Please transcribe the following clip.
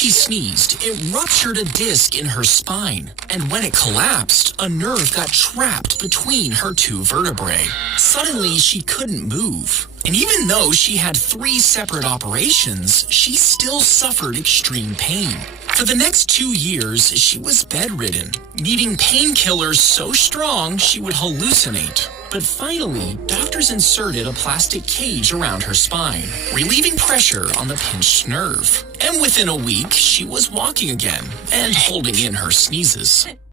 she sneezed, it ruptured a disc in her spine. And when it collapsed, a nerve got trapped between her two vertebrae. Suddenly, she couldn't move. And even though she had 3 separate operations, she still suffered extreme pain. For the next 2 years, she was bedridden, needing painkillers so strong she would hallucinate. But finally, doctors inserted a plastic cage around her spine, relieving pressure on the pinched nerve. And within a week, she was walking again and holding in her sneezes.